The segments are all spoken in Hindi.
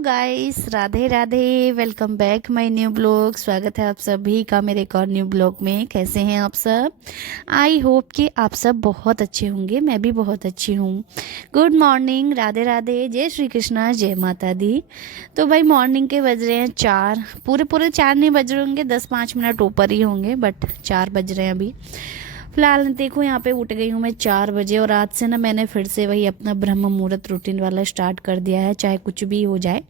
Guys, Radhe Radhe. Welcome back my new blog. स्वागत है आप सभी का मेरे एक और न्यू ब्लॉग में। कैसे हैं आप सब? आई होप कि आप सब बहुत अच्छे होंगे। मैं भी बहुत अच्छी हूँ। गुड मॉर्निंग, राधे राधे, जय श्री कृष्णा, जय माता दी। तो भाई मॉर्निंग के बज रहे हैं 4। पूरे पूरे 4 नहीं बज रहे होंगे, 10-5 मिनट ऊपर ही होंगे, बट 4 बज रहे हैं अभी। फिलहाल देखो यहाँ पे उठ गई हूँ मैं 4 बजे, और आज से ना मैंने फिर से वही अपना ब्रह्म मुहूर्त रूटीन वाला स्टार्ट कर दिया है। चाहे कुछ भी हो जाए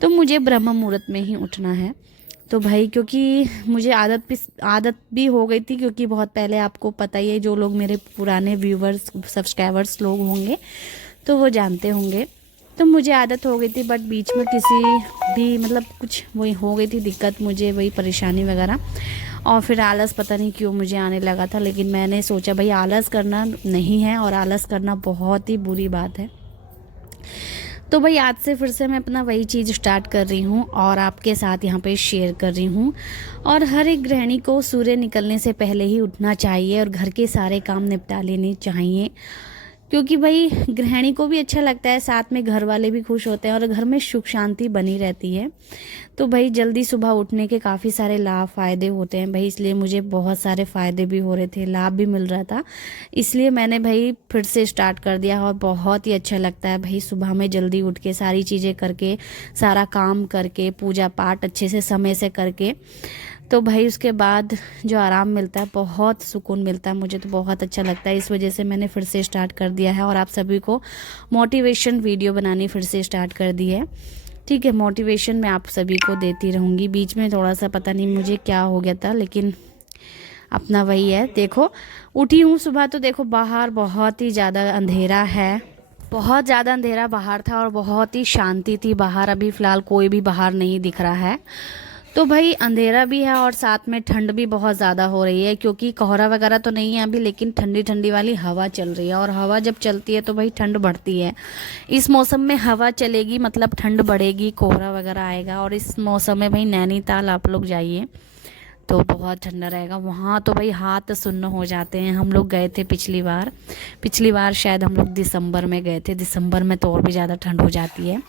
तो मुझे ब्रह्म मुहूर्त में ही उठना है। तो भाई क्योंकि मुझे आदत भी हो गई थी, क्योंकि बहुत पहले आपको पता ही है, जो लोग मेरे पुराने व्यूवर्स सब्सक्राइबर्स लोग होंगे तो वो जानते होंगे। तो मुझे आदत हो गई थी, बट बीच में किसी भी मतलब कुछ वही हो गई थी दिक्कत, मुझे वही परेशानी वगैरह, और फिर आलस पता नहीं क्यों मुझे आने लगा था। लेकिन मैंने सोचा भाई आलस करना नहीं है, और आलस करना बहुत ही बुरी बात है। तो भाई आज से फिर से मैं अपना वही चीज़ स्टार्ट कर रही हूँ और आपके साथ यहाँ पे शेयर कर रही हूँ। और हर एक गृहिणी को सूर्य निकलने से पहले ही उठना चाहिए और घर के सारे काम निपटा लेने चाहिए, क्योंकि भाई गृहिणी को भी अच्छा लगता है, साथ में घर वाले भी खुश होते हैं और घर में सुख शांति बनी रहती है। तो भाई जल्दी सुबह उठने के काफ़ी सारे लाभ फ़ायदे होते हैं भाई, इसलिए मुझे बहुत सारे फ़ायदे भी हो रहे थे, लाभ भी मिल रहा था। इसलिए मैंने भाई फिर से स्टार्ट कर दिया, और बहुत ही अच्छा लगता है भाई सुबह में जल्दी उठ के सारी चीज़ें करके, सारा काम करके, पूजा पाठ अच्छे से समय से करके, तो भाई उसके बाद जो आराम मिलता है, बहुत सुकून मिलता है, मुझे तो बहुत अच्छा लगता है। इस वजह से मैंने फिर से स्टार्ट कर दिया है और आप सभी को मोटिवेशन वीडियो बनानी फिर से स्टार्ट कर दी है। ठीक है, मोटिवेशन मैं आप सभी को देती रहूँगी। बीच में थोड़ा सा पता नहीं मुझे क्या हो गया था, लेकिन अपना वही है। देखो उठी हूँ सुबह तो देखो बाहर बहुत ही ज़्यादा अंधेरा है, बहुत ज़्यादा अंधेरा बाहर था और बहुत ही शांति थी बाहर। अभी फ़िलहाल कोई भी बाहर नहीं दिख रहा है। तो भाई अंधेरा भी है और साथ में ठंड भी बहुत ज़्यादा हो रही है, क्योंकि कोहरा वगैरह तो नहीं है अभी, लेकिन ठंडी ठंडी वाली हवा चल रही है, और हवा जब चलती है तो भाई ठंड बढ़ती है। इस मौसम में हवा चलेगी मतलब ठंड बढ़ेगी, कोहरा वगैरह आएगा। और इस मौसम में भाई नैनीताल आप लोग जाइए तो बहुत ठंडा रहेगा वहाँ। तो भाई हाथ सुन्न हो जाते हैं। हम लोग गए थे पिछली बार शायद हम लोग दिसंबर में गए थे। दिसंबर में तो और भी ज़्यादा ठंड हो जाती है।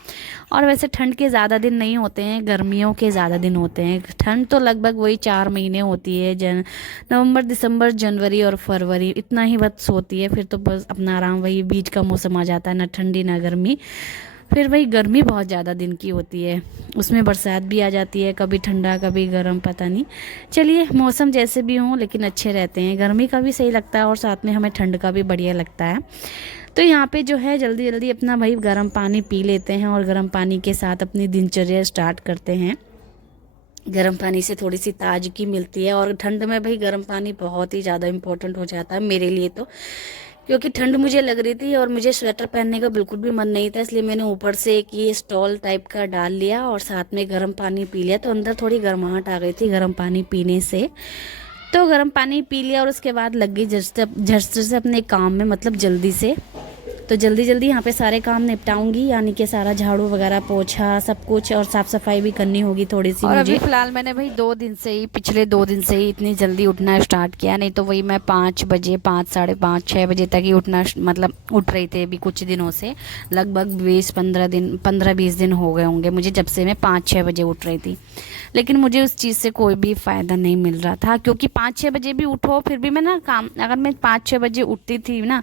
और वैसे ठंड के ज़्यादा दिन नहीं होते हैं, गर्मियों के ज़्यादा दिन होते हैं। ठंड तो लगभग वही 4 महीने होती है, नवंबर, दिसंबर, जनवरी और फरवरी, इतना ही बस होती है। फिर तो बस अपना आराम, वही बीच का मौसम आ जाता है, ना ठंडी ना गर्मी। फिर वही गर्मी बहुत ज़्यादा दिन की होती है, उसमें बरसात भी आ जाती है, कभी ठंडा कभी गर्म, पता नहीं। चलिए मौसम जैसे भी हों लेकिन अच्छे रहते हैं। गर्मी का भी सही लगता है और साथ में हमें ठंड का भी बढ़िया लगता है। तो यहाँ पे जो है जल्दी जल्दी अपना भाई गर्म पानी पी लेते हैं, और गर्म पानी के साथ अपनी दिनचर्या स्टार्ट करते हैं। गर्म पानी से थोड़ी सी ताजगी मिलती है, और ठंड में भाई गर्म पानी बहुत ही ज़्यादा इम्पोर्टेंट हो जाता है मेरे लिए तो, क्योंकि ठंड मुझे लग रही थी और मुझे स्वेटर पहनने का बिल्कुल भी मन नहीं था। इसलिए मैंने ऊपर से एक ये स्टॉल टाइप का डाल लिया और साथ में गर्म पानी पी लिया, तो अंदर थोड़ी गर्माहट आ गई थी गर्म पानी पीने से। तो गर्म पानी पी लिया और उसके बाद लग गई झट से अपने काम में, मतलब जल्दी से। तो जल्दी जल्दी यहाँ पे सारे काम निपटाऊंगी, यानी कि सारा झाड़ू वगैरह, पोछा, सब कुछ, और साफ़ सफाई भी करनी होगी थोड़ी सी। और अभी फ़िलहाल मैंने भाई पिछले 2 दिन से ही इतनी जल्दी उठना स्टार्ट किया। नहीं तो वही मैं 5 बजे, 5, साढ़े 5, 6 बजे तक ही उठना, मतलब उठ रही थी अभी कुछ दिनों से। लगभग 15-20 दिन हो गए होंगे मुझे, जब से मैं 5-6 बजे उठ रही थी। लेकिन मुझे उस चीज़ से कोई भी फ़ायदा नहीं मिल रहा था, क्योंकि 5-6 बजे भी उठो फिर भी मैं ना काम, अगर मैं 5-6 बजे उठती थी ना,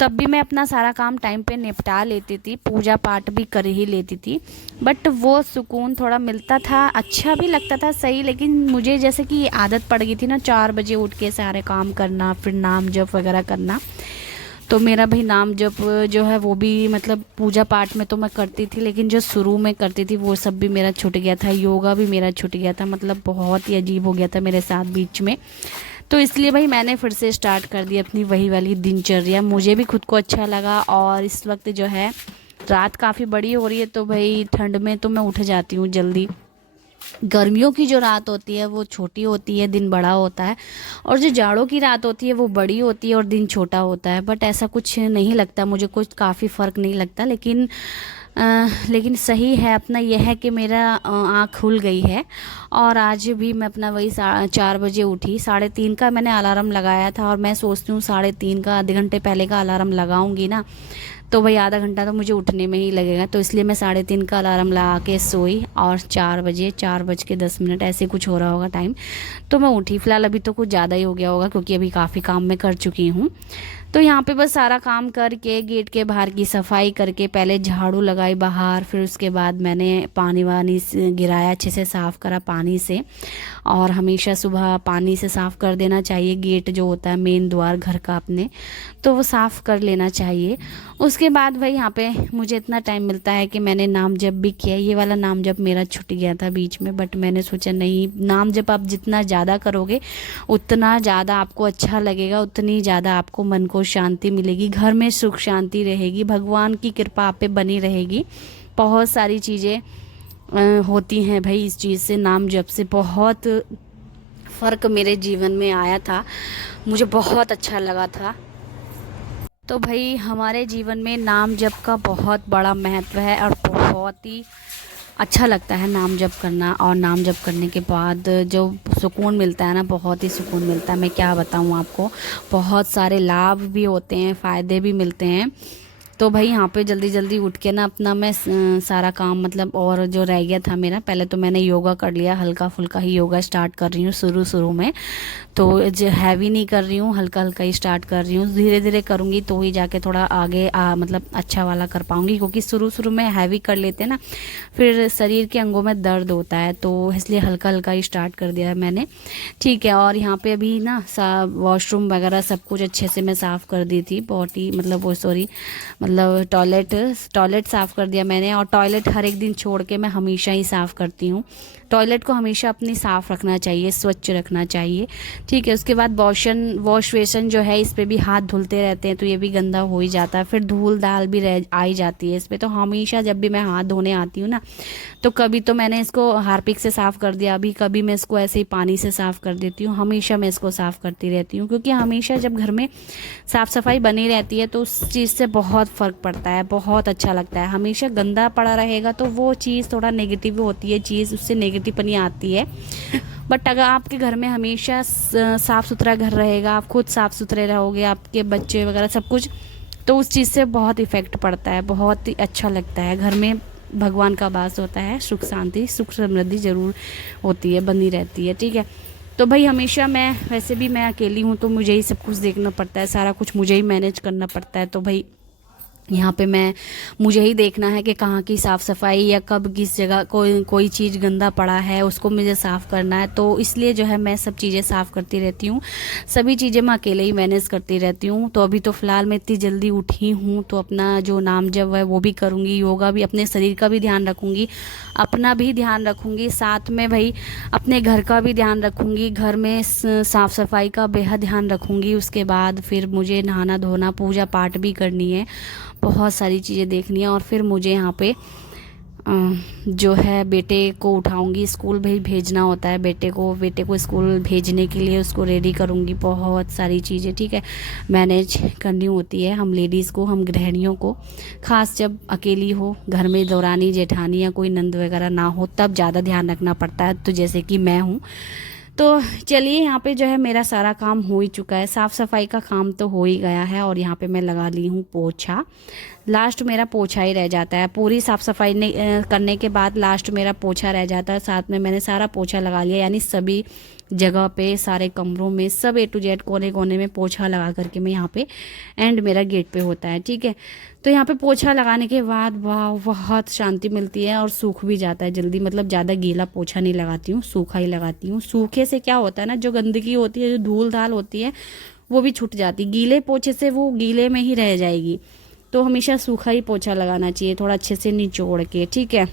तब भी मैं अपना सारा काम टाइम पे निपटा लेती थी, पूजा पाठ भी कर ही लेती थी। बट वो सुकून थोड़ा मिलता था, अच्छा भी लगता था, सही। लेकिन मुझे जैसे कि आदत पड़ गई थी ना 4 बजे उठ के सारे काम करना, फिर नाम जप वगैरह करना। तो मेरा भाई नाम जप जो है वो भी, मतलब पूजा पाठ में तो मैं करती थी, लेकिन जो शुरू में करती थी वो सब भी मेरा छूट गया था। योगा भी मेरा छूट गया था, मतलब बहुत ही अजीब हो गया था मेरे साथ बीच में। तो इसलिए भाई मैंने फिर से स्टार्ट कर दी अपनी वही वाली दिनचर्या। मुझे भी खुद को अच्छा लगा, और इस वक्त जो है रात काफ़ी बड़ी हो रही है, तो भाई ठंड में तो मैं उठ जाती हूँ जल्दी। गर्मियों की जो रात होती है वो छोटी होती है, दिन बड़ा होता है, और जो जाड़ों की रात होती है वो बड़ी होती है और दिन छोटा होता है। बट ऐसा कुछ नहीं लगता मुझे, कुछ काफ़ी फ़र्क नहीं लगता। लेकिन सही है अपना यह है कि मेरा आँख खुल गई है। और आज भी मैं अपना वही 4 बजे उठी। 3:30 का मैंने अलार्म लगाया था, और मैं सोचती हूँ 3:30 का, आधे घंटे पहले का अलार्म लगाऊंगी ना, तो भाई आधा घंटा तो मुझे उठने में ही लगेगा, तो इसलिए मैं 3:30 का अलार्म लगा के सोई और 4 बजे 4:10 ऐसे कुछ हो रहा होगा टाइम, तो मैं उठी। फ़िलहाल अभी तो कुछ ज़्यादा ही हो गया होगा क्योंकि अभी काफ़ी काम मैं कर चुकी हूँ। तो यहाँ पे बस सारा काम करके गेट के बाहर की सफाई करके पहले झाड़ू लगाई बाहर, फिर उसके बाद मैंने पानी वानी गिराया, अच्छे से साफ़ करा पानी से। और हमेशा सुबह पानी से साफ़ कर देना चाहिए गेट जो होता है मेन द्वार घर का अपने, तो वो साफ़ कर लेना चाहिए। उसके बाद भाई यहाँ पे मुझे इतना टाइम मिलता है कि मैंने नाम जप भी किया। ये वाला नाम जप मेरा छूट गया था बीच में, बट मैंने सोचा नहीं, नाम जप आप जितना ज़्यादा करोगे उतना ज़्यादा आपको अच्छा लगेगा, उतनी ज़्यादा आपको मन को शांति मिलेगी, घर में सुख शांति रहेगी, भगवान की कृपा आप पे बनी रहेगी। बहुत सारी चीज़ें होती हैं भाई इस चीज़ से, नाम जप से बहुत फ़र्क मेरे जीवन में आया था, मुझे बहुत अच्छा लगा था। तो भाई हमारे जीवन में नाम जप का बहुत बड़ा महत्व है और बहुत ही अच्छा लगता है नाम जप करना। और नाम जप करने के बाद जो सुकून मिलता है ना, बहुत ही सुकून मिलता है, मैं क्या बताऊँ आपको। बहुत सारे लाभ भी होते हैं, फ़ायदे भी मिलते हैं। तो भाई यहाँ पे जल्दी जल्दी उठ के ना अपना मैं सारा काम मतलब और जो रह गया था मेरा, पहले तो मैंने योगा कर लिया, हल्का फुल्का ही योगा स्टार्ट कर रही हूँ शुरू शुरू में, तो जो हैवी नहीं कर रही हूँ, हल्का हल्का ही स्टार्ट कर रही हूँ। धीरे धीरे करूँगी तो ही जाके थोड़ा आगे मतलब अच्छा वाला कर पाऊँगी, क्योंकि शुरू शुरू में हैवी कर लेते हैं ना, फिर शरीर के अंगों में दर्द होता है, तो इसलिए हल्का हल्का ही स्टार्ट कर दिया है मैंने। ठीक है, और यहाँ पे अभी ना वॉशरूम वगैरह सब कुछ अच्छे से मैं साफ़ कर दी थी, पॉटी मतलब वो सॉरी मतलब टॉयलेट साफ़ कर दिया मैंने। और टॉयलेट हर एक दिन छोड़ के मैं हमेशा ही साफ़ करती हूँ। टॉयलेट को हमेशा अपनी साफ़ रखना चाहिए, स्वच्छ रखना चाहिए। ठीक है, उसके बाद वॉश बेसन जो है इस पर भी हाथ धुलते रहते हैं तो ये भी गंदा हो ही जाता है, फिर धूल दाल भी रह आई जाती है इस पर। तो हमेशा जब भी मैं हाथ धोने आती हूँ ना, तो कभी तो मैंने इसको हार्पिक से साफ़ कर दिया, अभी कभी मैं इसको ऐसे ही पानी से साफ़ कर देती हूँ। हमेशा मैं इसको साफ़ करती रहती हूँ, क्योंकि हमेशा जब घर में साफ़ सफाई बनी रहती है तो उस चीज़ से बहुत फ़र्क पड़ता है, बहुत अच्छा लगता है। हमेशा गंदा पड़ा रहेगा तो वो चीज़ थोड़ा नेगेटिव होती है, चीज़ उससे नेगेटिवपनी आती है। बट अगर आपके घर में हमेशा साफ़ सुथरा घर रहेगा, आप खुद साफ़ सुथरे रहोगे, आपके बच्चे वगैरह सब कुछ, तो उस चीज़ से बहुत इफ़ेक्ट पड़ता है, बहुत ही अच्छा लगता है। घर में भगवान का वास होता है, सुख शांति सुख समृद्धि ज़रूर होती है, बनी रहती है। ठीक है, तो भाई हमेशा मैं वैसे भी मैं अकेली हूँ तो मुझे ही सब कुछ देखना पड़ता है, सारा कुछ मुझे ही मैनेज करना पड़ता है। तो भाई यहाँ पे मुझे ही देखना है कि कहाँ की साफ़ सफाई या कब किस जगह कोई चीज़ गंदा पड़ा है उसको मुझे साफ़ करना है, तो इसलिए जो है मैं सब चीज़ें साफ़ करती रहती हूँ। सभी चीज़ें मैं अकेले ही मैनेज करती रहती हूँ। तो अभी तो फ़िलहाल मैं इतनी जल्दी उठी हूँ तो अपना जो नाम जप है वो भी करूँगी, योगा भी, अपने शरीर का भी ध्यान रखूँगी, अपना भी ध्यान रखूँगी, साथ में भाई अपने घर का भी ध्यान रखूँगी, घर में साफ़ सफाई का बेहद ध्यान रखूँगी। उसके बाद फिर मुझे नहाना धोना पूजा पाठ भी करनी है, बहुत सारी चीज़ें देखनी है। और फिर मुझे यहाँ पे जो है बेटे को उठाऊंगी, स्कूल भी भेजना होता है बेटे को स्कूल भेजने के लिए उसको रेडी करूंगी, बहुत सारी चीज़ें ठीक है मैनेज करनी होती है हम लेडीज़ को, हम गृहिणियों को। ख़ास जब अकेली हो घर में, दौरानी जेठानी या कोई नंद वगैरह ना हो, तब ज़्यादा ध्यान रखना पड़ता है, तो जैसे कि मैं हूँ। तो चलिए यहाँ पे जो है मेरा सारा काम हो ही चुका है, साफ़ सफाई का काम तो हो ही गया है। और यहाँ पे मैं लगा ली हूँ पोछा, लास्ट मेरा पोछा ही रह जाता है, पूरी साफ़ सफाई करने के बाद लास्ट मेरा पोछा रह जाता है। साथ में मैंने सारा पोछा लगा लिया, यानी सभी जगह पे सारे कमरों में सब A to Z कोने कोने में पोछा लगा करके मैं यहाँ पे एंड मेरा गेट पे होता है। ठीक है, तो यहाँ पे पोछा लगाने के बाद वाह बहुत शांति मिलती है और सूख भी जाता है जल्दी, मतलब ज़्यादा गीला पोछा नहीं लगाती हूँ, सूखा ही लगाती हूँ। सूखे से क्या होता है ना, जो गंदगी होती है, जो धूल धाल होती है वो भी छूट जाती, गीले पोछे से वो गीले में ही रह जाएगी। तो हमेशा सूखा ही पोछा लगाना चाहिए, थोड़ा अच्छे से निचोड़ के। ठीक है,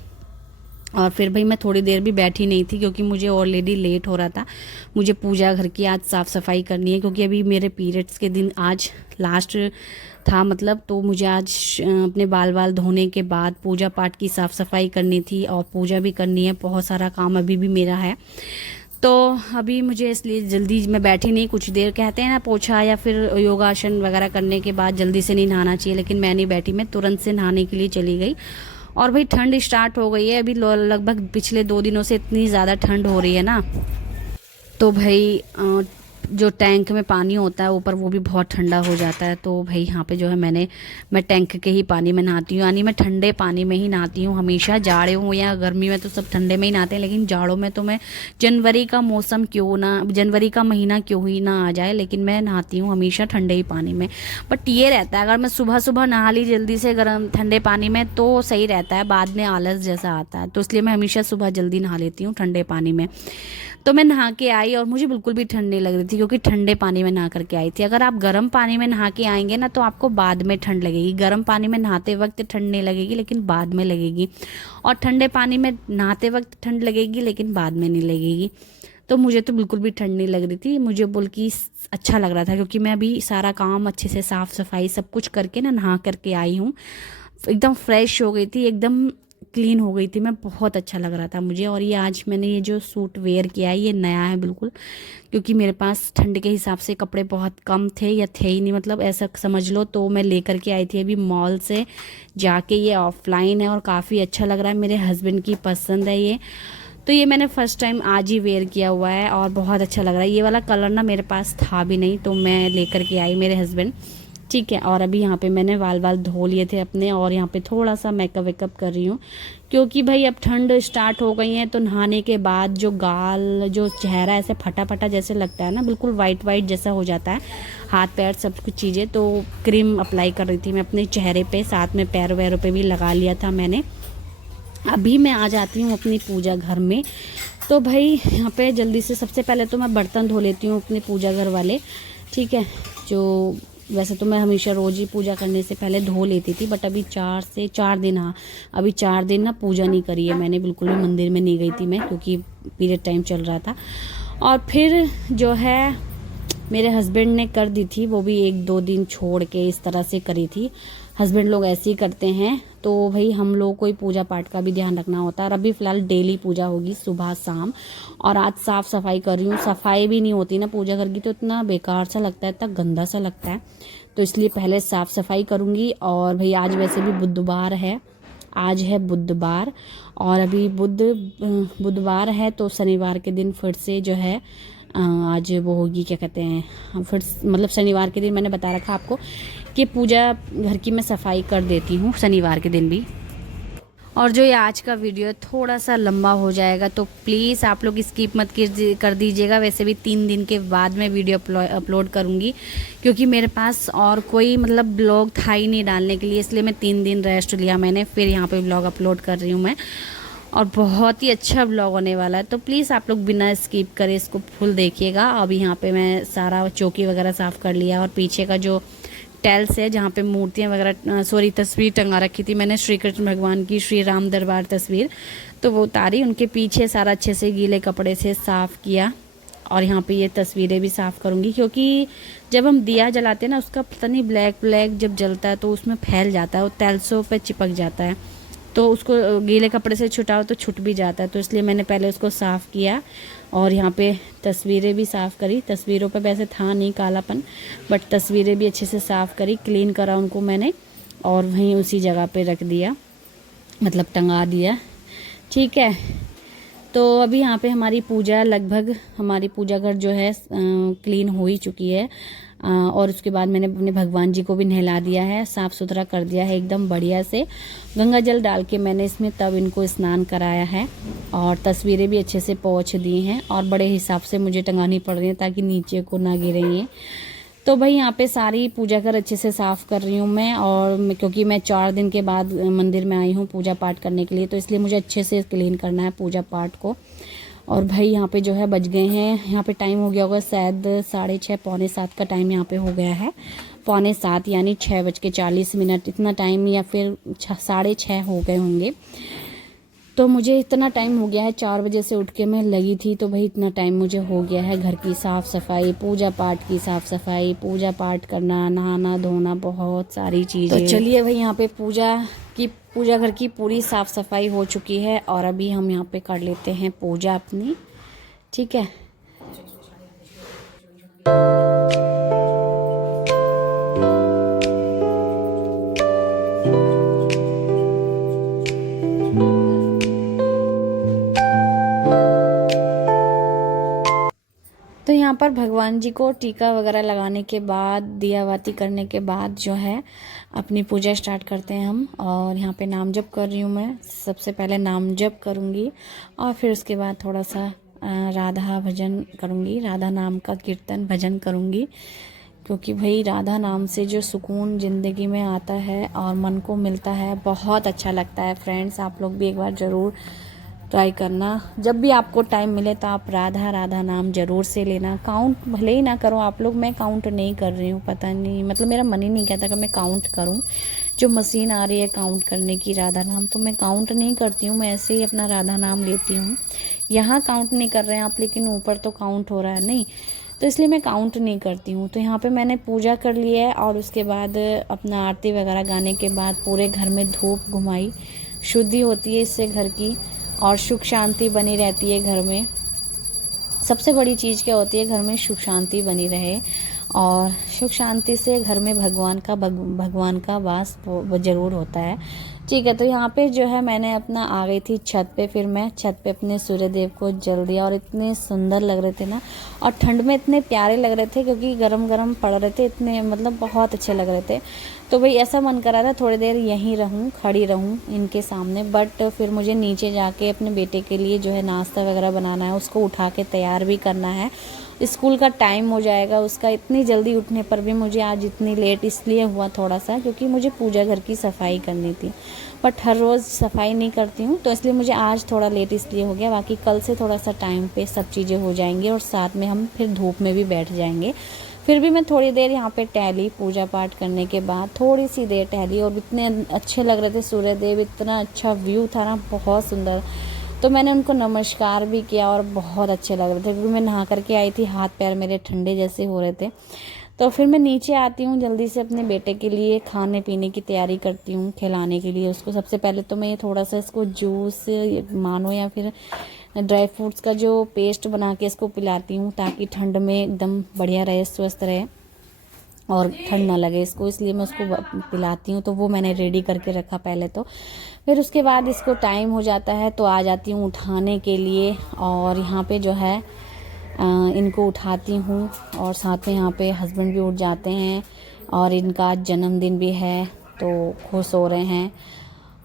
और फिर भाई मैं थोड़ी देर भी बैठी नहीं थी क्योंकि मुझे ऑलरेडी लेट हो रहा था, मुझे पूजा घर की आज साफ़ सफाई करनी है, क्योंकि अभी मेरे पीरियड्स के दिन आज लास्ट था मतलब, तो मुझे आज अपने बाल धोने के बाद पूजा पाठ की साफ़ सफाई करनी थी और पूजा भी करनी है, बहुत सारा काम अभी भी मेरा है। तो अभी मुझे इसलिए जल्दी मैं बैठी नहीं, कुछ देर कहते हैं ना पोछा या फिर योगासन वगैरह करने के बाद जल्दी से नहीं नहाना चाहिए, लेकिन मैं नहीं बैठी, मैं तुरंत से नहाने के लिए चली गई। और भाई ठंड स्टार्ट हो गई है अभी, लगभग पिछले 2 दिनों से इतनी ज़्यादा ठंड हो रही है ना, तो भाई जो टैंक में पानी होता है ऊपर वो भी बहुत ठंडा हो जाता है। तो भाई यहाँ पे जो है मैं टैंक के ही पानी में नहाती हूँ, यानी मैं ठंडे पानी में ही नहाती हूँ हमेशा। जाड़े हो या गर्मी में तो सब ठंडे में ही नहाते हैं, लेकिन जाड़ों में तो मैं जनवरी का मौसम क्यों ना, जनवरी का महीना क्यों ही ना आ जाए, लेकिन मैं नहाती हूँ हमेशा ठंडे ही पानी में। बट ये रहता है अगर मैं सुबह सुबह नहा ली जल्दी से गर्म ठंडे पानी में तो सही रहता है, बाद में आलस जैसा आता है, तो इसलिए मैं हमेशा सुबह जल्दी नहा लेती हूँ ठंडे पानी में। तो मैं नहा के आई और मुझे बिल्कुल भी ठंड नहीं लग रही थी, क्योंकि ठंडे पानी में नहा करके आई थी। अगर आप गर्म पानी में नहा के आएंगे ना तो आपको बाद में ठंड लगेगी। गर्म पानी में नहाते वक्त ठंड नहीं लगेगी लेकिन बाद में लगेगी, और ठंडे पानी में नहाते वक्त ठंड लगेगी लेकिन बाद में नहीं लगेगी। तो मुझे तो बिल्कुल भी ठंड नहीं लग रही थी, मुझे बल्कि अच्छा लग रहा था, क्योंकि मैं अभी सारा काम अच्छे से साफ़ सफाई सब कुछ करके ना नहा करके आई हूँ। एकदम फ्रेश हो गई थी, एकदम क्लीन हो गई थी मैं, बहुत अच्छा लग रहा था मुझे। और ये आज मैंने ये जो सूट वेयर किया है ये नया है बिल्कुल, क्योंकि मेरे पास ठंड के हिसाब से कपड़े बहुत कम थे या थे ही नहीं, मतलब ऐसा समझ लो। तो मैं लेकर के आई थी अभी मॉल से जाके, ये ऑफलाइन है और काफ़ी अच्छा लग रहा है, मेरे हस्बैंड की पसंद है ये। तो ये मैंने फ़र्स्ट टाइम आज ही वेयर किया हुआ है और बहुत अच्छा लग रहा है। ये वाला कलर ना मेरे पास था भी नहीं, तो मैं लेकर के आई, मेरे हस्बैंड। ठीक है, और अभी यहाँ पे मैंने वाल धो लिए थे अपने, और यहाँ पे थोड़ा सा मेकअप वेकअप कर रही हूँ, क्योंकि भाई अब ठंड स्टार्ट हो गई है। तो नहाने के बाद जो गाल जो चेहरा ऐसे फटा फटा जैसे लगता है ना, बिल्कुल वाइट वाइट जैसा हो जाता है, हाथ पैर सब कुछ चीज़ें। तो क्रीम अप्लाई कर रही थी मैं अपने चेहरे पे, साथ में पैर वैरों पे भी लगा लिया था मैंने। अभी मैं आ जाती हूँ अपनी पूजा घर में। तो भाई यहाँ पे जल्दी से सबसे पहले तो मैं बर्तन धो लेती हूँ अपने पूजा घर वाले। ठीक है, जो वैसे तो मैं हमेशा रोज़ ही पूजा करने से पहले धो लेती थी, बट अभी 4 दिन, हाँ अभी 4 दिन ना पूजा नहीं करी है मैंने, बिल्कुल भी मंदिर में नहीं गई थी मैं, क्योंकि पीरियड टाइम चल रहा था। और फिर जो है मेरे हस्बैंड ने कर दी थी, वो भी 1-2 दिन छोड़ के इस तरह से करी थी। हस्बैंड लोग ऐसे ही करते हैं, तो भाई हम लोग को ही पूजा पाठ का भी ध्यान रखना होता है। और अभी फ़िलहाल डेली पूजा होगी सुबह शाम, और आज साफ़ सफाई कर रही हूँ। सफाई भी नहीं होती ना पूजा घर की तो इतना बेकार सा लगता है, इतना गंदा सा लगता है, तो इसलिए पहले साफ़ सफाई करूँगी। और भाई आज वैसे भी बुधवार है, आज है बुधवार, और अभी बुधवार है, तो शनिवार के दिन फिर से जो है आज वो होगी, क्या कहते हैं, फिर मतलब शनिवार के दिन मैंने बता रखा आपको कि पूजा घर की मैं सफाई कर देती हूँ शनिवार के दिन भी। और जो ये आज का वीडियो है थोड़ा सा लंबा हो जाएगा, तो प्लीज़ आप लोग स्किप मत कर दीजिएगा। वैसे भी 3 दिन के बाद मैं वीडियो अपलोड करूँगी, क्योंकि मेरे पास और कोई मतलब ब्लॉग था ही नहीं डालने के लिए, इसलिए मैं 3 दिन रेस्ट लिया मैंने, फिर यहाँ पे ब्लॉग अपलोड कर रही हूँ मैं। और बहुत ही अच्छा ब्लॉग होने वाला है, तो प्लीज़ आप लोग बिना स्किप करे इसको फुल देखिएगा। अभी यहाँ पे मैं सारा चौकी वगैरह साफ़ कर लिया, और पीछे का जो टेल्स है जहाँ पे मूर्तियाँ वगैरह तस्वीर टंगा रखी थी मैंने, श्री कृष्ण भगवान की, श्री राम दरबार तस्वीर, तो वो उतारी, उनके पीछे सारा अच्छे से गीले कपड़े से साफ़ किया। और यहाँ पे ये तस्वीरें भी साफ़ करूँगी, क्योंकि जब हम दिया जलाते हैं ना उसका पता नहीं ब्लैक ब्लैक जब जलता है तो उसमें फैल जाता है, वो टेल्सों पे चिपक जाता है, तो उसको गीले कपड़े से छुटाओ तो छुट भी जाता है, तो इसलिए मैंने पहले उसको साफ़ किया। और यहाँ पे तस्वीरें भी साफ़ करी, तस्वीरों पे वैसे था नहीं कालापन, बट तस्वीरें भी अच्छे से साफ़ करी, क्लीन करा उनको मैंने, और वहीं उसी जगह पे रख दिया, मतलब टंगा दिया। ठीक है, तो अभी यहाँ पे हमारी पूजा लगभग, हमारी पूजा घर जो है क्लीन हो ही चुकी है। और उसके बाद मैंने अपने भगवान जी को भी नहला दिया है, साफ़ सुथरा कर दिया है एकदम बढ़िया से, गंगा जल डाल के मैंने इसमें तब इनको स्नान कराया है। और तस्वीरें भी अच्छे से पोंछ दी हैं, और बड़े हिसाब से मुझे टंगानी पड़ रही है ताकि नीचे को ना गिरे ये। तो भाई यहाँ पे सारी पूजा घर अच्छे से साफ़ कर रही हूँ मैं, और क्योंकि मैं 4 दिन के बाद मंदिर में आई हूँ पूजा पाठ करने के लिए, तो इसलिए मुझे अच्छे से क्लीन करना है पूजा पाठ को। और भाई यहाँ पे जो है बज गए हैं, यहाँ पे टाइम हो गया होगा शायद 6:30 पौने 7 का टाइम यहाँ पे हो गया है, पौने 7 यानी 6:40, इतना टाइम, या फिर 6:30 हो गए होंगे। तो मुझे इतना टाइम हो गया है, 4 बजे से उठ के मैं लगी थी, तो भाई इतना टाइम मुझे हो गया है। घर की साफ़ सफाई, पूजा पाठ की साफ़ सफाई, पूजा पाठ करना, नहाना धोना, बहुत सारी चीज़ें। तो चलिए भाई यहाँ पे पूजा घर की पूरी साफ़ सफाई हो चुकी है, और अभी हम यहाँ पे कर लेते हैं पूजा अपनी। ठीक है, तो यहाँ पर भगवान जी को टीका वगैरह लगाने के बाद, दिया बाती करने के बाद जो है अपनी पूजा स्टार्ट करते हैं हम। और यहाँ पे नाम जप कर रही हूँ मैं। सबसे पहले नाम जप करूँगी और फिर उसके बाद थोड़ा सा राधा भजन करूँगी, राधा नाम का कीर्तन भजन करूँगी। क्योंकि भाई राधा नाम से जो सुकून ज़िंदगी में आता है और मन को मिलता है, बहुत अच्छा लगता है। फ्रेंड्स, आप लोग भी एक बार ज़रूर ट्राई करना। जब भी आपको टाइम मिले तो आप राधा राधा नाम ज़रूर से लेना। काउंट भले ही ना करो आप लोग, मैं काउंट नहीं कर रही हूँ, पता नहीं, मतलब मेरा मन ही नहीं कहता कि मैं काउंट करूँ। जो मशीन आ रही है काउंट करने की राधा नाम, तो मैं काउंट नहीं करती हूँ, मैं ऐसे ही अपना राधा नाम लेती हूँ। यहाँ काउंट नहीं कर रहे हैं आप, लेकिन ऊपर तो काउंट हो रहा है नहीं, तो इसलिए मैं काउंट नहीं करती हूँ। तो यहाँ पे मैंने पूजा कर ली है और उसके बाद अपना आरती वगैरह गाने के बाद पूरे घर में धूप घुमाई। शुद्धि होती है इससे घर की, और सुख शांति बनी रहती है घर में। सबसे बड़ी चीज़ क्या होती है, घर में सुख शांति बनी रहे, और सुख शांति से घर में भगवान का वास ज़रूर होता है। ठीक है, तो यहाँ पे जो है मैंने अपना आ गई थी छत पे। फिर मैं छत पे अपने सूर्य देव को जल दिया, और इतने सुंदर लग रहे थे ना, और ठंड में इतने प्यारे लग रहे थे क्योंकि गरम गरम पड़ रहे थे, इतने मतलब बहुत अच्छे लग रहे थे। तो भाई ऐसा मन कर रहा था थोड़ी देर यहीं रहूं, खड़ी रहूं इनके सामने, बट फिर मुझे नीचे जाके अपने बेटे के लिए जो है नाश्ता वगैरह बनाना है, उसको उठा के तैयार भी करना है। स्कूल का टाइम हो जाएगा उसका। इतनी जल्दी उठने पर भी मुझे आज इतनी लेट इसलिए हुआ थोड़ा सा, क्योंकि मुझे पूजा घर की सफाई करनी थी। बट हर रोज़ सफाई नहीं करती हूँ, तो इसलिए मुझे आज थोड़ा लेट इसलिए हो गया। बाकी कल से थोड़ा सा टाइम पे सब चीज़ें हो जाएंगी, और साथ में हम फिर धूप में भी बैठ जाएंगे। फिर भी मैं थोड़ी देर यहाँ पे टहली, पूजा पाठ करने के बाद थोड़ी सी देर टहली, और इतने अच्छे लग रहे थे सूर्य देव, इतना अच्छा व्यू था ना, बहुत सुंदर। तो मैंने उनको नमस्कार भी किया और बहुत अच्छे लग रहे थे, क्योंकि मैं नहा करके आई थी, हाथ पैर मेरे ठंडे जैसे हो रहे थे। तो फिर मैं नीचे आती हूँ जल्दी से, अपने बेटे के लिए खाने पीने की तैयारी करती हूँ, खिलाने के लिए उसको। सबसे पहले तो मैं ये थोड़ा सा इसको जूस मानो या फिर ड्राई फ्रूट्स का जो पेस्ट बना के इसको पिलाती हूँ, ताकि ठंड में एकदम बढ़िया रहे, स्वस्थ रहे और ठंड ना लगे इसको, इसलिए मैं उसको पिलाती हूँ। तो वो मैंने रेडी करके रखा पहले तो। फिर उसके बाद इसको टाइम हो जाता है तो आ जाती हूँ उठाने के लिए, और यहाँ पे जो है इनको उठाती हूँ, और साथ में यहाँ पे हस्बैंड भी उठ जाते हैं, और इनका आज जन्मदिन भी है तो खुश हो रहे हैं।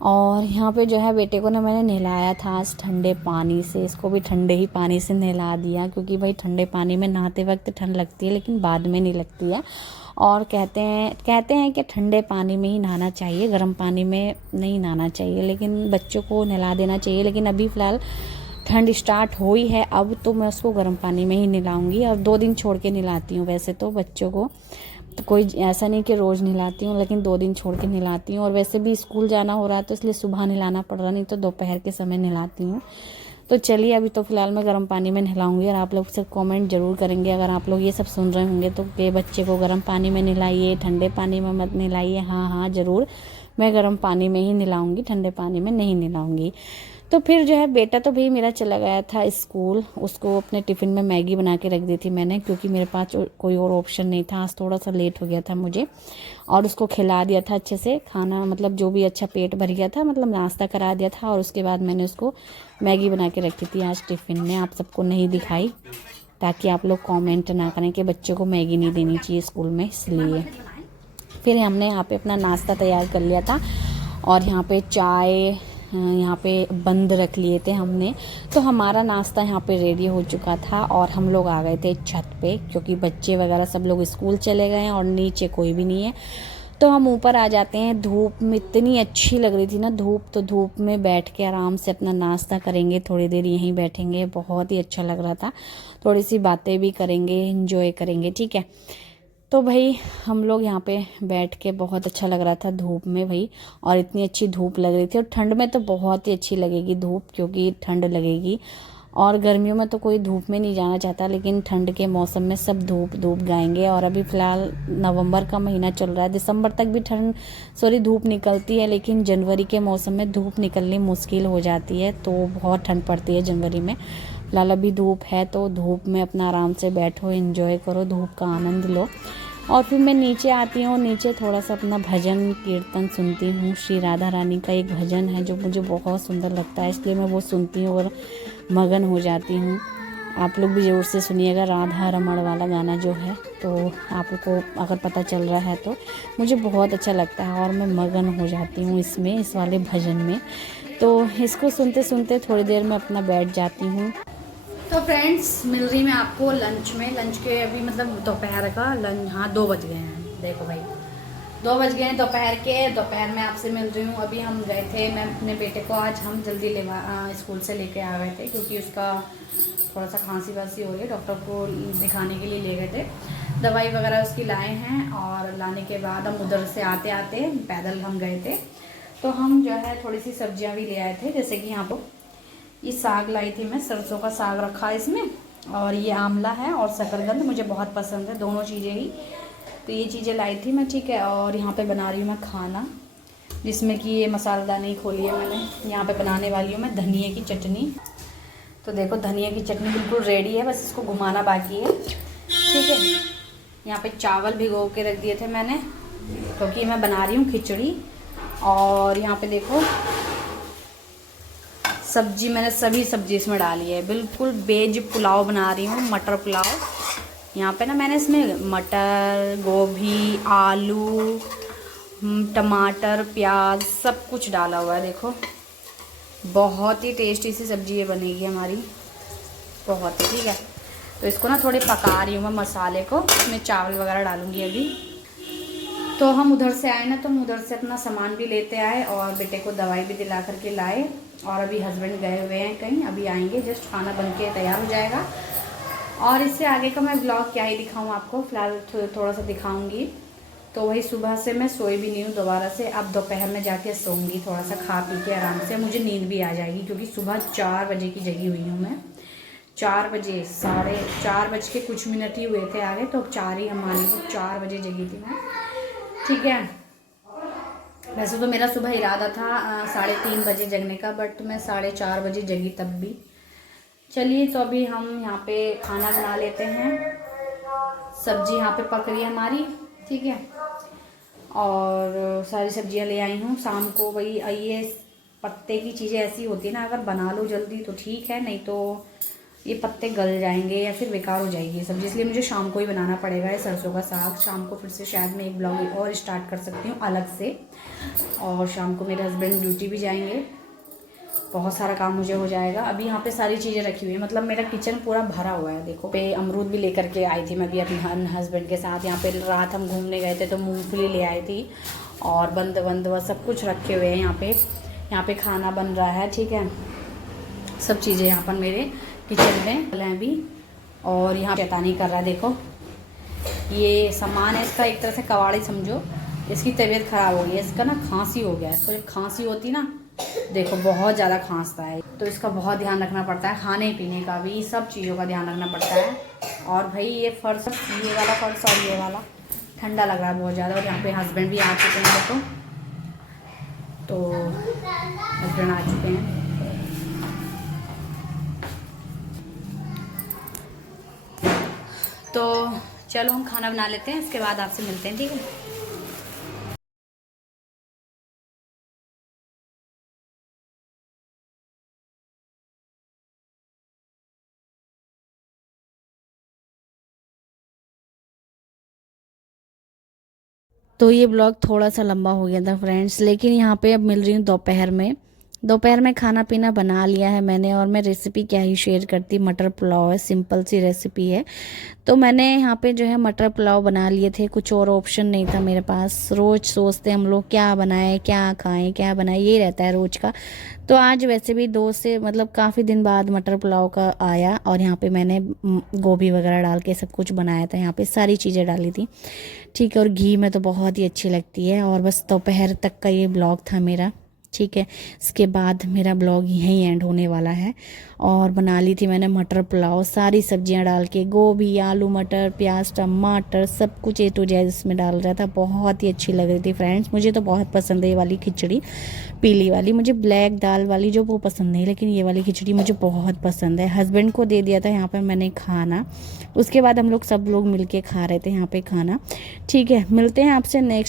और यहाँ पे जो है बेटे को ना मैंने नहलाया था आज ठंडे पानी से, इसको भी ठंडे ही पानी से नहला दिया, क्योंकि भाई ठंडे पानी में नहाते वक्त ठंड लगती है, लेकिन बाद में नहीं लगती है। और कहते हैं कि ठंडे पानी में ही नहाना चाहिए, गर्म पानी में नहीं नहाना चाहिए, लेकिन बच्चों को नहला देना चाहिए। लेकिन अभी फ़िलहाल ठंड स्टार्ट हो ही है, अब तो मैं उसको गर्म पानी में ही नहलाऊंगी, और 2 दिन छोड़ के नहलाती हूँ वैसे तो बच्चों को। तो कोई ऐसा नहीं कि रोज़ नहलाती हूँ, लेकिन 2 दिन छोड़ के नहलाती हूँ। और वैसे भी स्कूल जाना हो रहा है तो इसलिए सुबह नहलाना पड़ रहा, नहीं तो दोपहर के समय नहलाती हूँ। तो चलिए अभी तो फ़िलहाल मैं गर्म पानी में नहलाऊंगी, और आप लोग सब कमेंट ज़रूर करेंगे अगर आप लोग ये सब सुन रहे होंगे तो, कि बच्चे को गर्म पानी में नहलाइए, ठंडे पानी में मत नहलाइए। हाँ हाँ ज़रूर, मैं गर्म पानी में ही नहलाऊंगी, ठंडे पानी में नहीं नहलाऊंगी। तो फिर जो है बेटा तो भाई मेरा चला गया था स्कूल, उसको अपने टिफ़िन में मैगी बना के रख दी थी मैंने, क्योंकि मेरे पास कोई और ऑप्शन नहीं था। आज थोड़ा सा लेट हो गया था मुझे, और उसको खिला दिया था अच्छे से खाना, मतलब जो भी अच्छा पेट भर गया था, मतलब नाश्ता करा दिया था। और उसके बाद मैंने उसको मैगी बना के रखी थी आज टिफ़िन में, आप सबको नहीं दिखाई, ताकि आप लोग कमेंट ना करें कि बच्चों को मैगी नहीं देनी चाहिए स्कूल में, इसलिए। फिर हमने यहाँ पे अपना नाश्ता तैयार कर लिया था, और यहाँ पे चाय यहाँ पे बंद रख लिए थे हमने। तो हमारा नाश्ता यहाँ पे रेडी हो चुका था, और हम लोग आ गए थे छत पे, क्योंकि बच्चे वगैरह सब लोग स्कूल चले गए हैं और नीचे कोई भी नहीं है। तो हम ऊपर आ जाते हैं। धूप में इतनी अच्छी लग रही थी ना धूप, तो धूप में बैठ के आराम से अपना नाश्ता करेंगे, थोड़ी देर यहीं बैठेंगे, बहुत ही अच्छा लग रहा था। थोड़ी सी बातें भी करेंगे, एंजॉय करेंगे, ठीक है। तो भाई हम लोग यहाँ पे बैठ के, बहुत अच्छा लग रहा था धूप में भाई, और इतनी अच्छी धूप लग रही थी। और ठंड में तो बहुत ही अच्छी लगेगी धूप, क्योंकि ठंड लगेगी, और गर्मियों में तो कोई धूप में नहीं जाना चाहता, लेकिन ठंड के मौसम में सब धूप धूप गाएंगे। और अभी फ़िलहाल नवंबर का महीना चल रहा है, दिसंबर तक भी धूप निकलती है, लेकिन जनवरी के मौसम में धूप निकलनी मुश्किल हो जाती है, तो बहुत ठंड पड़ती है जनवरी में। फ़िलहाल अभी धूप है, तो धूप में अपना आराम से बैठो, एंजॉय करो, धूप का आनंद लो। और फिर मैं नीचे आती हूँ, नीचे थोड़ा सा अपना भजन कीर्तन सुनती हूँ। श्री राधा रानी का एक भजन है जो मुझे बहुत सुंदर लगता है, इसलिए मैं वो सुनती हूँ और मगन हो जाती हूँ। आप लोग भी ज़रूर से सुनिएगा, राधा रमण वाला गाना जो है, तो आपको अगर पता चल रहा है तो मुझे बहुत अच्छा लगता है और मैं मगन हो जाती हूँ इसमें, इस वाले भजन में। तो इसको सुनते सुनते थोड़ी देर में अपना बैठ जाती हूँ। तो फ्रेंड्स, मिल रही मैं आपको लंच में, लंच के अभी मतलब दोपहर का लंच, हाँ 2 बज गए हैं, देखो भाई 2 बज गए हैं दोपहर के। दोपहर में आपसे मिल रही हूँ। अभी हम गए थे, मैं अपने बेटे को आज हम जल्दी स्कूल से लेके आ गए थे, क्योंकि उसका थोड़ा सा खांसी वांसी हो रही है, डॉक्टर को दिखाने के लिए ले गए थे। दवाई वगैरह उसकी लाए हैं, और लाने के बाद हम उधर से आते आते पैदल हम गए थे। तो हम जो है थोड़ी सी सब्जियां भी ले आए थे, जैसे कि यहाँ पर ये साग लाई थी मैं, सरसों का साग रखा है इसमें, और ये आंवला है और शकरकंद मुझे बहुत पसंद है, दोनों चीज़ें ही। तो ये चीज़ें लाई थी मैं, ठीक है। और यहाँ पे बना रही हूँ मैं खाना, जिसमें कि ये मसालेदानी खोली है मैंने। यहाँ पे बनाने वाली हूँ मैं धनिए की चटनी। तो देखो धनिया की चटनी बिल्कुल रेडी है, बस इसको घुमाना बाकी है, ठीक है। यहाँ पे चावल भिगो के रख दिए थे मैंने, क्योंकि मैं बना रही हूँ खिचड़ी। और यहाँ पे देखो सब्जी मैंने सभी सब्जी इसमें डाली है, बिल्कुल वेज पुलाव बना रही हूँ, मटर पुलाव। यहाँ पे ना मैंने इसमें मटर, गोभी, आलू, टमाटर, प्याज सब कुछ डाला हुआ है। देखो बहुत ही टेस्टी सी सब्जी ये बनेगी हमारी, बहुत ही, ठीक है। तो इसको ना थोड़े पका रही हूँ मैं मसाले को, इसमें चावल वगैरह डालूँगी अभी। तो हम उधर से आए ना, तो हम उधर से अपना सामान भी लेते आए और बेटे को दवाई भी दिला करके लाए। और अभी हस्बैंड गए हुए हैं कहीं, अभी आएंगे, जस्ट खाना बन के तैयार हो जाएगा। और इससे आगे का मैं ब्लॉग क्या ही दिखाऊँ आपको, फ़िलहाल थोड़ा सा दिखाऊँगी। तो वही सुबह से मैं सोई भी नहीं हूँ दोबारा से, अब दोपहर में जाके सोऊंगी, थोड़ा सा खा पी के आराम से, मुझे नींद भी आ जाएगी, क्योंकि सुबह 4 बजे की जगी हुई हूँ मैं। 4 बजे, 4:30 कुछ मिनट ही हुए थे आगे, तो अब 4 ही हम माने, तो 4 बजे जगी थी मैं, ठीक है। वैसे तो मेरा सुबह इरादा था 3:30 बजे जगने का, बट मैं 4:30 बजे जगी तब भी। चलिए, तो अभी हम यहाँ पे खाना बना लेते हैं। सब्जी यहाँ पे पक रही है हमारी, ठीक है। और सारी सब्जियां ले आई हूँ शाम को। वही ये पत्ते की चीज़ें ऐसी होती है ना, अगर बना लो जल्दी तो ठीक है, नहीं तो ये पत्ते गल जाएंगे या फिर बेकार हो जाएगी सब्जी, इसलिए मुझे शाम को ही बनाना पड़ेगा। ये सरसों का साग शाम को फिर से शायद मैं एक ब्लॉग और स्टार्ट कर सकती हूँ अलग से। और शाम को मेरे हस्बैंड ड्यूटी भी जाएंगे, बहुत सारा काम मुझे हो जाएगा। अभी यहाँ पे सारी चीज़ें रखी हुई है, मतलब मेरा किचन पूरा भरा हुआ है। देखो पे अमरूद भी लेकर के आई थी मैं अभी अपने हस्बैंड के साथ। यहाँ पे रात हम घूमने गए थे तो मूंगफली ले आई थी, और बंद वह सब कुछ रखे हुए हैं यहाँ पे। यहाँ पे खाना बन रहा है, ठीक है। सब चीज़ें यहाँ पर मेरे किचन में हैं अभी। और यहाँ शैतानी कर रहा है, देखो ये सामान है इसका, एक तरह से कबाड़ी समझो। इसकी तबीयत ख़राब हो गई है, इसका ना खांसी हो गया है। इसको जब खांसी होती ना, देखो बहुत ज़्यादा खांसता है, तो इसका बहुत ध्यान रखना पड़ता है, खाने पीने का भी, सब चीज़ों का ध्यान रखना पड़ता है। और भाई ये फर्श, ये वाला फर्श और ये वाला ठंडा लग रहा है बहुत ज़्यादा। और यहाँ पे हस्बैंड भी आ चुके हैं, देखो तो हस्बैंड आ चुके हैं। तो चलो हम खाना बना लेते हैं, इसके बाद आपसे मिलते हैं, ठीक है। तो ये ब्लॉग थोड़ा सा लंबा हो गया था फ्रेंड्स, लेकिन यहाँ पे अब मिल रही हूँ दोपहर में। दोपहर में खाना पीना बना लिया है मैंने, और मैं रेसिपी क्या ही शेयर करती, मटर पुलाव है, सिंपल सी रेसिपी है। तो मैंने यहाँ पे जो है मटर पुलाव बना लिए थे, कुछ और ऑप्शन नहीं था मेरे पास। रोज़ सोचते हम लोग क्या बनाएं, क्या खाएं, क्या बनाएं, ये रहता है रोज़ का। तो आज वैसे भी दोस्त से मतलब काफ़ी दिन बाद मटर पुलाव का आया, और यहाँ पे मैंने गोभी वगैरह डाल के सब कुछ बनाया था, यहाँ पे सारी चीज़ें डाली थी, ठीक है। और घी में तो बहुत ही अच्छी लगती है। और बस दोपहर तक का ये ब्लॉग था मेरा, ठीक है। इसके बाद मेरा ब्लॉग यहीं एंड होने वाला है। और बना ली थी मैंने मटर पुलाव, सारी सब्जियां डाल के, गोभी, आलू, मटर, प्याज, टमाटर, सब कुछ A to Z इसमें डाल रहा था। बहुत ही अच्छी लग रही थी फ्रेंड्स, मुझे तो बहुत पसंद है ये वाली खिचड़ी, पीली वाली। मुझे ब्लैक दाल वाली जो वो पसंद नहीं, लेकिन ये वाली खिचड़ी मुझे बहुत पसंद है। हस्बैंड को दे दिया था यहाँ पर मैंने खाना, उसके बाद हम लोग सब लोग मिल के खा रहे थे यहाँ पे खाना, ठीक है। मिलते हैं आपसे नेक्स्ट